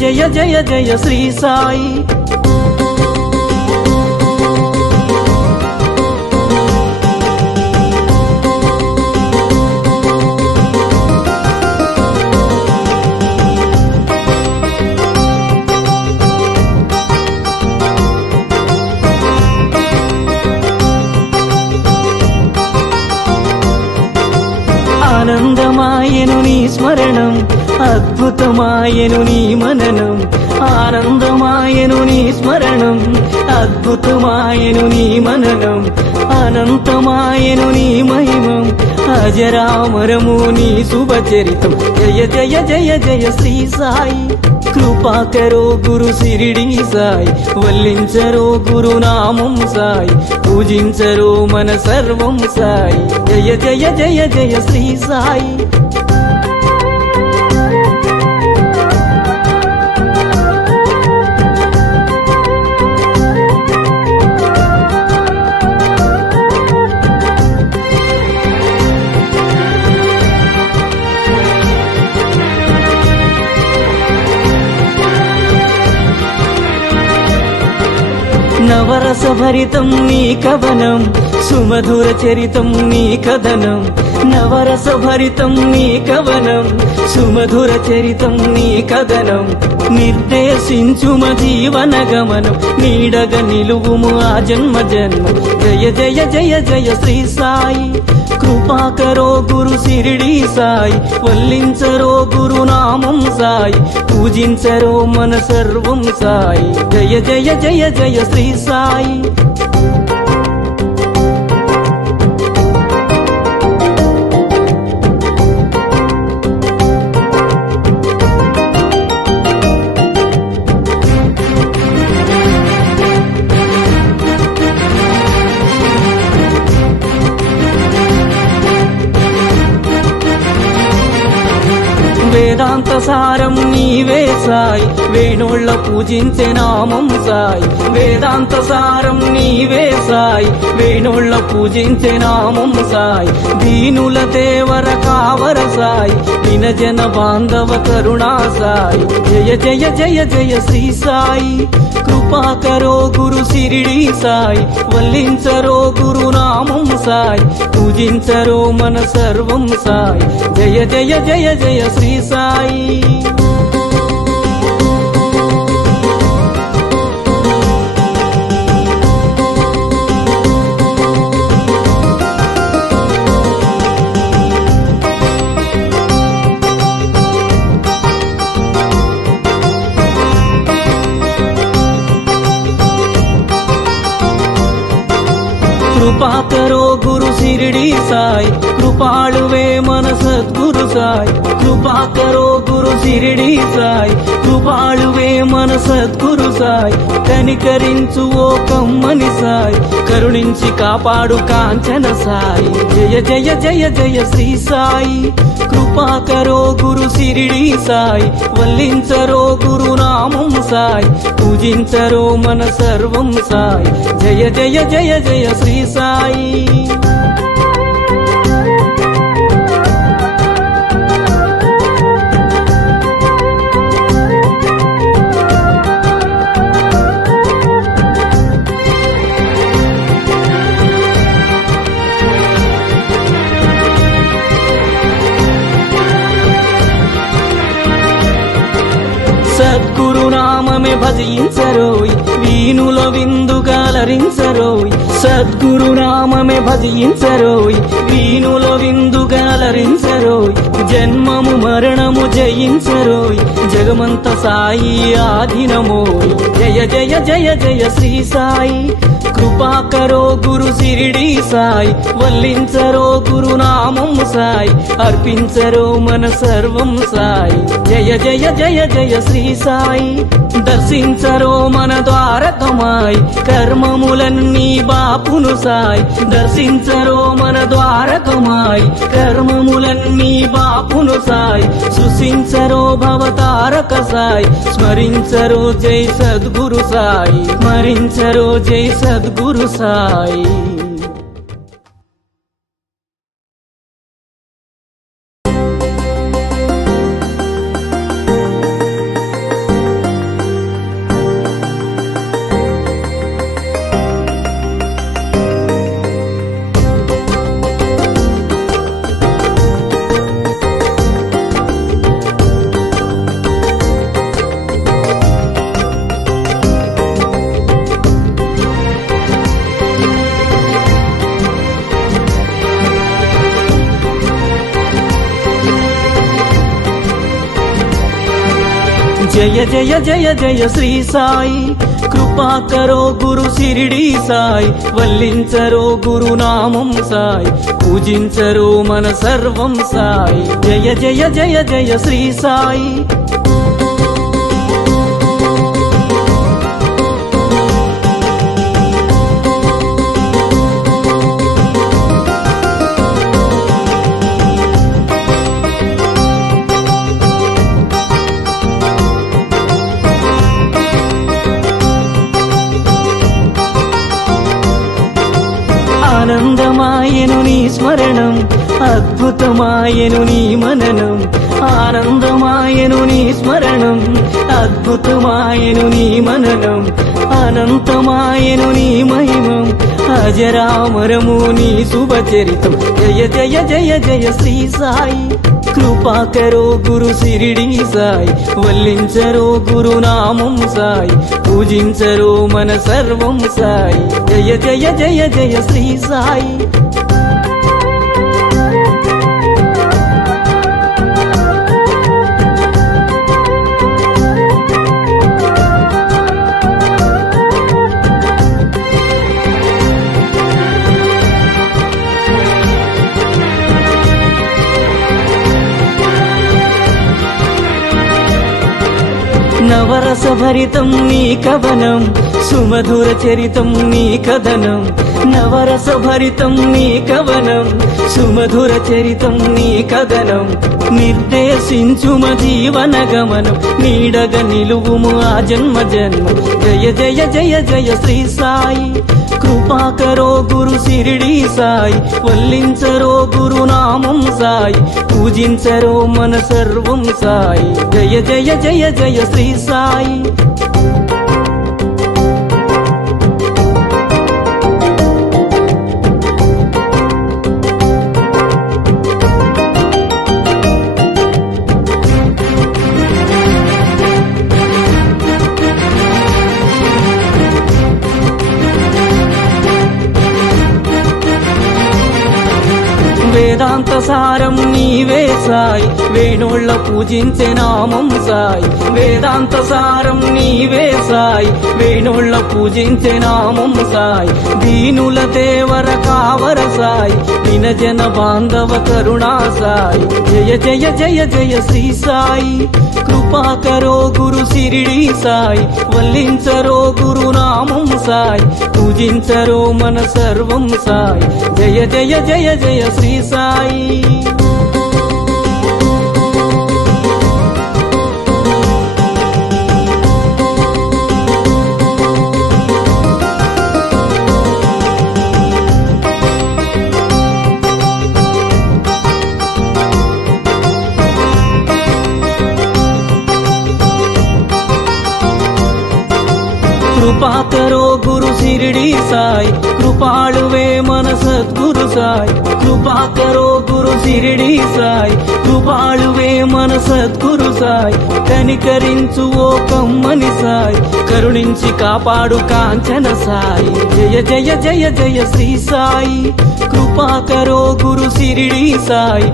జయ జయ జయ శ్రీ సాయి. ఆనందమాయను నీ స్మరణం, అద్భుతమాయను నీ మననం. ఆనందమాయను నీ స్మరణం, అద్భుతమాయను నీ మననం. అనంతమాయను నీ మహిమం, అజరామరము నీ శుభచరితం. జయ జయ జయ జయ శ్రీ సాయి. కృపాకరో గురు శిరిడి సాయి, వల్లించరో గురు నామం సాయి, పూజించరో మన సర్వం సాయి. జయ జయ జయ జయ శ్రీ సాయి. నవరస భరితం నీ కవనం, సుమధుర చరితం నీ కథనం. నవరస భరితం నీ కవనం, సుమధుర చరితం నీ కథనం. నిర్దేశించుమ జీవన గమనం, నీడగ నిలువుము ఆ జన్మ జన్మ. జయ జయ జయ జయ శ్రీ సాయి. కృపాకరో గురు శిరిడి సాయి, వల్లించరో గురు నామం సాయి, పూజించరో మన సర్వం సాయి. జయ జయ జయ జయ శ్రీ సాయి. వేదాంత సారం నీవే సాయి, వేణోళ్ళ పూజించే నామం సాయి. వేదాంత సారం నీవే సాయి, వేణోళ్ళ పూజించే నామం సాయి. దీనుల దేవర కావర సాయి, వినజన బాంధవ కరుణా సాయి. జయ జయ జయ జయ శ్రీ సాయి. కృపాకరో గురు శిరిడి సాయి, వల్లించరో గురు నామం సాయి, పూజించరో మన సర్వం సాయి. జయ జయ జయ జయ శ్రీ సాయి. కృపాకరో గురు శిరిడి సాయి, కృపాళువే మన సద్గురు సాయి. కృపాకరో గురు శిరిడి సాయి, కృపాళువే మన సద్గురు సాయి. కనికరించు ఓ కమ్మని సాయి, కరుణించి కాపాడు కాంచన సాయి. జయ జయ జయ జయ శ్రీ సాయి. కృపాకరో గురు శిరిడి సాయి, వల్లించరో గురు నామం సాయి, పూజించరో మన సర్వం సాయి. జయ జయ జయ జయ శ్రీ సాయి. సద్గురు నామమే భజించరోయ్, వీణుల విందుగాలరించరోయ్. సద్గురు నామమే భజించరోయ్, వీణుల విందుగాలరించరోయ్. జన్మము మరణము జయించరోయ్, జగమంత సాయి ఆధీనమోయ్. జయ జయ జయ జయ శ్రీ సాయి. కృపాకరో గురు శిరిడి సాయి, వల్లించరో గురు నామం సాయి, అర్పించరో మన సర్వం సాయి. జయ జయ జయ జయ శ్రీ సాయి. దర్శించరో మన ద్వారకమాయి, కర్మములన్నీ బాపును సాయి. దర్శించరో మన ద్వారకమాయి, కర్మములన్నీ బాపును సాయి. సృశించరో భవతారక సాయి, స్మరించరో జై సద్గురు సాయి. స్మరించరో జై సద్గురు సాయి. జయ జయ జయ జయ శ్రీ సాయి కృపా కరో గురు శిరిడి సాయి వల్లించరో గురునామం సాయి పూజించరో మన సర్వం సాయి జయ జయ జయ జయ శ్రీ సాయి ఆనందమాయను నీ స్మరణం అద్భుతమాయను నీ మననం ఆనందమాయను నీ స్మరణం అద్భుతమాయను నీ మననం అనంతమాయను నీ మహిమం అజరామరము నీ శుభచరితం జయ జయ జయ జయ శ్రీ సాయి కృపా కరో గురు శిరిడి సాయి వల్లించరో గురునామం సాయి పూజించరో మన సర్వం సాయి జయ జయ జయ జయ శ్రీ సాయి నవరస భరితం నీ కవనం సుమధుర చరితం నీ కథనం నవరస భరితం నీ కవనం సుమధుర చరితం నీ కథనం నిర్దేశించుమ జీవన గమనం నీడగ నిలువుము ఆ జన్మ జన్మ జయ జయ జయ జయ శ్రీ సాయి కృపా కరో గురు శిరిడి సాయి వల్లించరో గురునామం సాయి పూజించరో మన సర్వం సాయి జయ జయ జయ జయ శ్రీ సాయి వేదాంత సారం నీవే సాయి వేణోళ్ళ పూజించే నామం సాయి వేదాంత సారం నీవే సాయి వేణోళ్ళ పూజించే నామం సాయి దీనుల దేవర కావర సాయి వినజన బాంధవ కరుణా సాయి జయ జయ జయ జయ శ్రీ సాయి కృపా కరో గురు శిరిడి సాయి వల్లించరో గురునామం సాయి పూజించరో మన సర్వం సాయి జయ జయ జయ జయ శ్రీ సాయి కృపా కరో గురు శిరిడి సాయి కృపాళువే మన సద్గురు సాయి కృపా కరో గురు శిరిడి సాయి కృపాళువే మన సద్గురు సాయి కనికరించు ఓ కమ్మని సాయి కరుణించి కాపాడు కాంచన సాయి జయ జయ జయ జయ శ్రీ సాయి కృపా కరో గురు శిరిడి సాయి